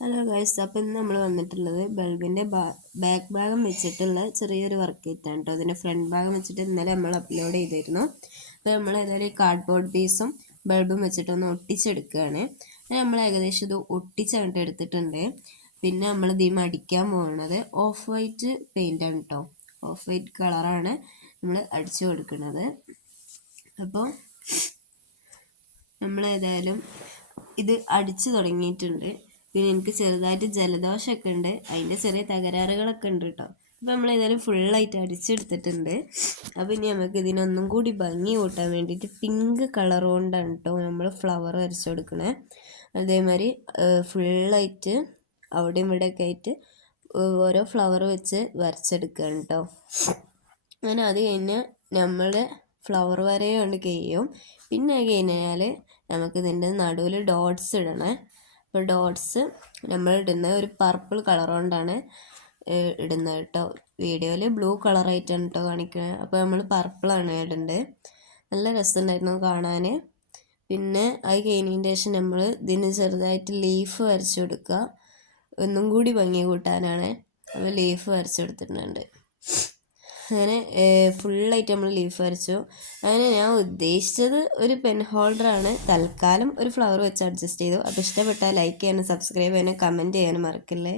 Hello guys, അപ്പോൾ ഇന്ന് നമ്മൾ വന്നിട്ടുള്ളത് ബൾബിൻ്റെ ബാക്ക് ഭാഗം വെച്ചിട്ടുള്ള ചെറിയൊരു വർക്ക് ആയിട്ടാണ് കേട്ടോ. അതിൻ്റെ ഫ്രണ്ട് ഭാഗം വെച്ചിട്ട് ഇന്നലെ നമ്മൾ അപ്ലോഡ് ചെയ്തിരുന്നു. അപ്പോൾ നമ്മൾ ഏതായാലും ഈ കാർഡ്ബോർഡ് പീസും ബൾബും വെച്ചിട്ടൊന്ന് ഒട്ടിച്ചെടുക്കുകയാണ്. നമ്മൾ ഏകദേശം ഇത് ഒട്ടിച്ചങ്ങോട്ട് എടുത്തിട്ടുണ്ട്. പിന്നെ നമ്മൾ ഇതിൽ അടിക്കാൻ പോകുന്നത് ഓഫ് വൈറ്റ് പെയിൻ്റാണ് കേട്ടോ. ഓഫ് വൈറ്റ് കളറാണ് നമ്മൾ അടിച്ചു കൊടുക്കുന്നത്. അപ്പോൾ നമ്മൾ ഏതായാലും ഇത് അടിച്ചു തുടങ്ങിയിട്ടുണ്ട്. പിന്നെ എനിക്ക് ചെറുതായിട്ട് ജലദോഷമൊക്കെ ഉണ്ട്, അതിൻ്റെ ചെറിയ തകരാറുകളൊക്കെ ഉണ്ട് കേട്ടോ. അപ്പോൾ നമ്മൾ ഏതായാലും ഫുള്ളായിട്ട് അടിച്ചെടുത്തിട്ടുണ്ട്. അപ്പോൾ ഇനി നമുക്ക് ഇതിനൊന്നും കൂടി ഭംഗി കൂട്ടാൻ വേണ്ടിയിട്ട് പിങ്ക് കളർ കൊണ്ടാണ് കേട്ടോ നമ്മൾ ഫ്ലവർ വരച്ചു കൊടുക്കണേ. അതേമാതിരി ഫുള്ളായിട്ട് അവിടെയും ഇവിടെയൊക്കെ ആയിട്ട് ഓരോ ഫ്ലവർ വെച്ച് വരച്ചെടുക്കുകയാണ് കേട്ടോ. അങ്ങനെ അത് കഴിഞ്ഞ് നമ്മൾ ഫ്ലവർ വരയുകൊണ്ട് കഴിയും. പിന്നെ കഴിഞ്ഞാൽ നമുക്ക് ഇതിൻ്റെ നടുവിൽ ഡോട്ട്സ് ഇടണേ. അപ്പോൾ ഡോട്ട്സ് നമ്മൾ ഇടുന്നത് ഒരു പർപ്പിൾ കളർ കൊണ്ടാണ് ഇടുന്നത് കേട്ടോ. വീഡിയോയിൽ ബ്ലൂ കളറായിട്ടാണ് കേട്ടോ കാണിക്കുന്നത്. അപ്പോൾ നമ്മൾ പർപ്പിളാണ് ഇടേണ്ടത്. നല്ല രസമുണ്ടായിരുന്നു കാണാൻ. പിന്നെ അത് കഴിഞ്ഞതിന് ശേഷം നമ്മൾ ഇതിന് ചെറുതായിട്ട് ലീഫ് വരച്ചു കൊടുക്കുക. ഒന്നും കൂടി ഭംഗി കൂട്ടാനാണ്. അപ്പോൾ ലീഫ് വരച്ചു കൊടുത്തിട്ടുണ്ട്. അങ്ങനെ ഫുള്ളായിട്ട് നമ്മൾ ലീഫ് വരച്ചു. അങ്ങനെ ഞാൻ ഉദ്ദേശിച്ചത് ഒരു പെൻ ഹോൾഡറാണ്. തൽക്കാലം ഒരു ഫ്ലവർ വെച്ച് അഡ്ജസ്റ്റ് ചെയ്തു. അപ്പോൾ ഇഷ്ടപ്പെട്ടാൽ ലൈക്ക് ചെയ്യാനും സബ്സ്ക്രൈബ് ചെയ്യാനും കമൻറ്റ് ചെയ്യാനും മറക്കല്ലേ.